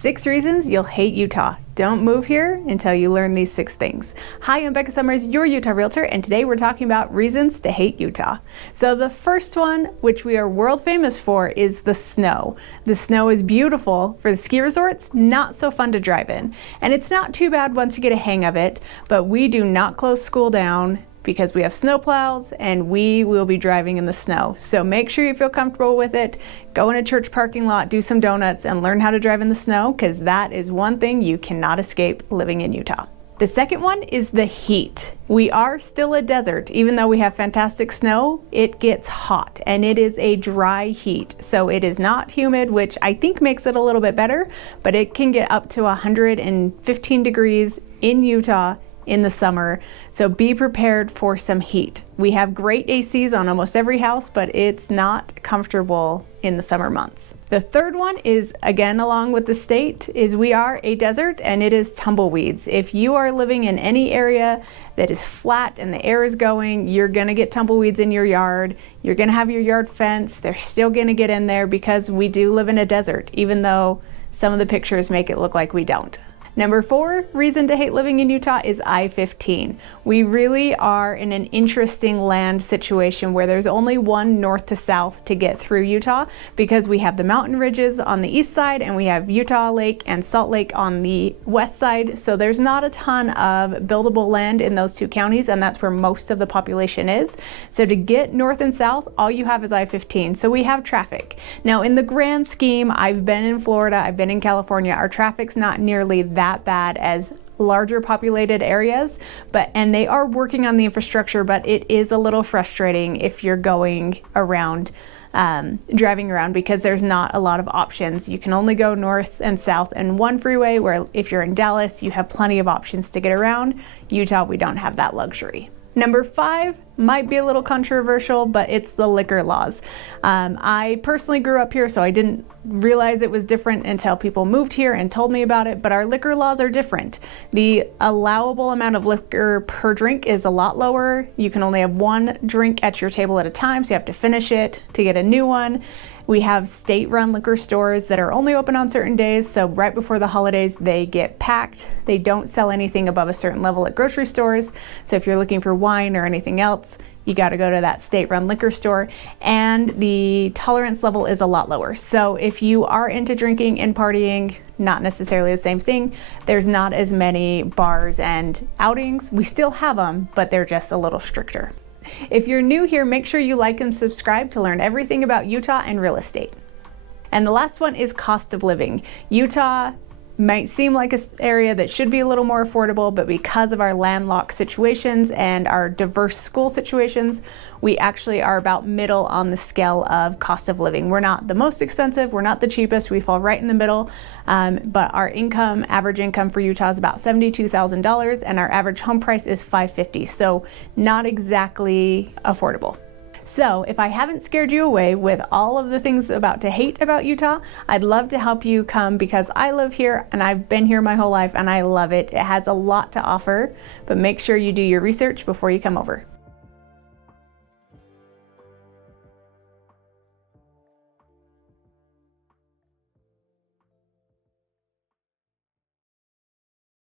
6 reasons you'll hate Utah. Don't move here until you learn these 6 things. Hi, I'm Becca Summers, your Utah Realtor, and today we're talking about reasons to hate Utah. So the first one, which we are world famous for, is the snow. The snow is beautiful for the ski resorts, not so fun to drive in. And it's not too bad once you get a hang of it, but we do not close school down because we have snow plows and we will be driving in the snow. So make sure you feel comfortable with it. Go in a church parking lot, do some donuts, and learn how to drive in the snow, because that is one thing you cannot escape living in Utah. The second one is the heat. We are still a desert. Even though we have fantastic snow, it gets hot and it is a dry heat. So it is not humid, which I think makes it a little bit better, but it can get up to 115 degrees in Utah in the summer, so be prepared for some heat. We have great ACs on almost every house, but it's not comfortable in the summer months. The third one is, again, along with the state, is we are a desert and it is tumbleweeds. If you are living in any area that is flat and the air is going, you're gonna get tumbleweeds in your yard. You're gonna have your yard fenced. They're still gonna get in there because we do live in a desert, even though some of the pictures make it look like we don't. Number 4 reason to hate living in Utah is I-15. We really are in an interesting land situation where there's only one north to south to get through Utah, because we have the mountain ridges on the east side and we have Utah Lake and Salt Lake on the west side. So there's not a ton of buildable land in those 2 counties, and that's where most of the population is. So to get north and south, all you have is I-15. So we have traffic. Now in the grand scheme, I've been in Florida, I've been in California, our traffic's not nearly that bad as larger populated areas, and they are working on the infrastructure, but it is a little frustrating if you're going around, driving around, because there's not a lot of options. You can only go north and south in one freeway, where if you're in Dallas, you have plenty of options to get around. Utah, we don't have that luxury. Number 5 might be a little controversial, but it's the liquor laws. I personally grew up here, so I didn't realize it was different until people moved here and told me about it, but our liquor laws are different. The allowable amount of liquor per drink is a lot lower. You can only have 1 drink at your table at a time, so you have to finish it to get a new one. We have state-run liquor stores that are only open on certain days, so right before the holidays they get packed. They don't sell anything above a certain level at grocery stores, so if you're looking for wine or anything else, you got to go to that state-run liquor store, and the tolerance level is a lot lower. So if you are into drinking and partying, not necessarily the same thing. There's not as many bars and outings. We still have them, but they're just a little stricter. If you're new here, make sure you like and subscribe to learn everything about Utah and real estate. And the last one is cost of living. Utah might seem like an area that should be a little more affordable, but because of our landlocked situations and our diverse school situations, we actually are about middle on the scale of cost of living. We're not the most expensive, we're not the cheapest, we fall right in the middle, but our average income for Utah is about $72,000, and our average home price is $550,000, so not exactly affordable. So if I haven't scared you away with all of the things to hate about Utah, I'd love to help you come, because I live here and I've been here my whole life and I love it. It has a lot to offer, but make sure you do your research before you come over.